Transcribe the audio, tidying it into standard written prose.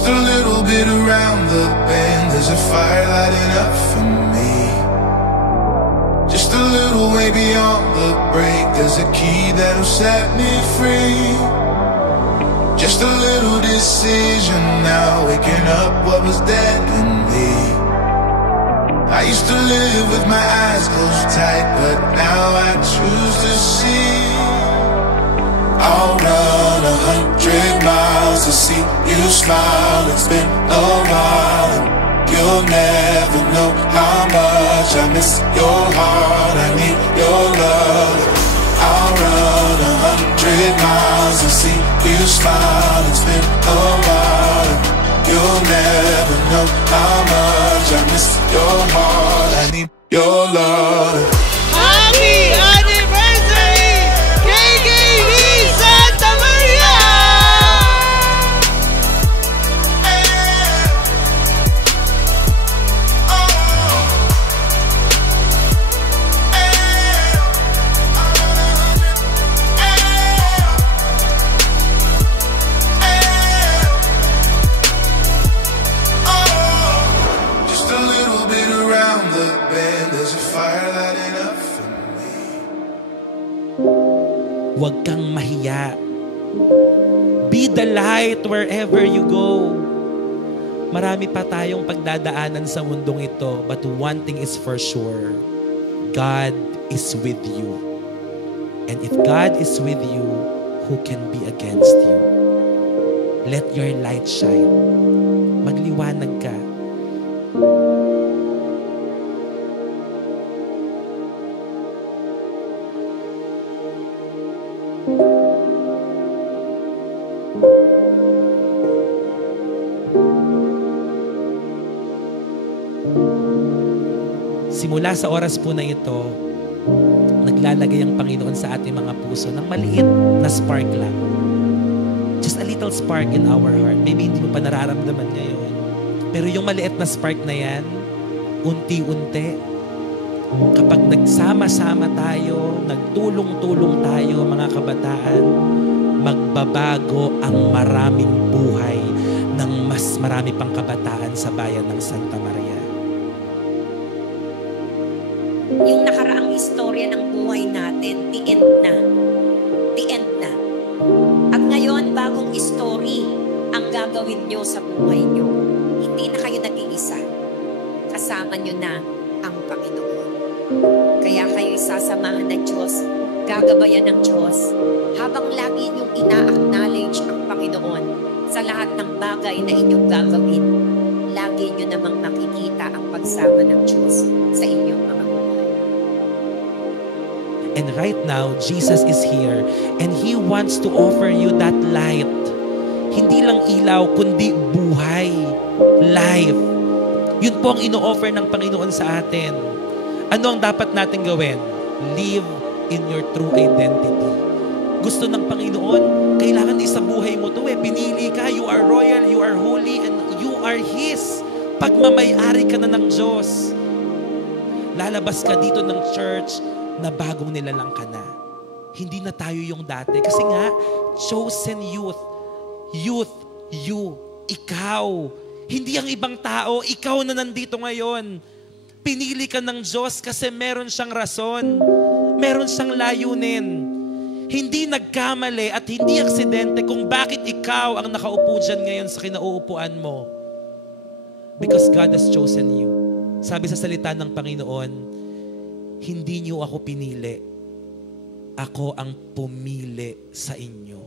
Just a little bit around the bend, there's a fire lighting up for me. Just a little way beyond the break, there's a key that'll set me free. Just a little decision now, waking up what was dead in me. I used to live with my eyes closed tight, but now I choose to see. I'll run 100 miles to see you smile. It's been a while and you'll never know how much I miss your heart. I need your love. I'll run 100 miles to see you smile. It's been a while and you'll never know how much I miss your heart. I need your love. Happy anniversary, KKV Santa Maria! Just a little bit around the bend, there's a fire lighting up for me. Huwag kang mahiya. Be the light wherever you go. Marami pa tayong pagdadaanan sa mundong ito, but one thing is for sure, God is with you. And if God is with you, who can be against you? Let your light shine. Magliwanag ka. Simula sa oras po na ito, naglalagay ang Panginoon sa ating mga puso ng maliit na spark lang. Just a little spark in our heart. Maybe hindi mo pa nararamdaman ngayon. Pero yung maliit na spark na yan, unti-unti, kapag nagsama-sama tayo, nagtulong-tulong tayo mga kabataan, magbabago ang maraming buhay ng mas marami pang kabataan sa bayan ng Santa Maria. Yung nakaraang istorya ng buhay natin, the end na. The end na. At ngayon, bagong story ang gagawin nyo sa buhay nyo. Hindi na kayo nag-iisa. Kasama nyo na ang Panginoon. Kaya kayo sasamahan ng Diyos, gagabayan ng Diyos, habang lagi nyong ina-acknowledge ang Panginoon sa lahat ng bagay na inyong gagawin. Lagi nyo namang makikita ang pagsama ng Diyos sa inyong mga buhay. And right now, Jesus is here and He wants to offer you that light. Hindi lang ilaw, kundi buhay. Life. Yun po ang ino-offer ng Panginoon sa atin. Ano ang dapat natin gawin? Live in your true identity. Gusto ng Panginoon, kailangan isabuhay mo to eh. Pinili ka, you are royal, you are holy, and you are His. Pagmamay-ari ka na ng Diyos. Lalabas ka dito ng church na bagong nilalang ka na. Hindi na tayo yung dati. Kasi nga, chosen youth. Youth, you, ikaw. Hindi ang ibang tao, ikaw na nandito ngayon. Pinili ka ng Diyos kasi meron siyang rason. Meron siyang layunin. Hindi nagkamali at hindi aksidente kung bakit ikaw ang nakaupo dyan ngayon sa kinauupuan mo. Because God has chosen you. Sabi sa salita ng Panginoon, hindi niyo ako pinili. Ako ang pumili sa inyo.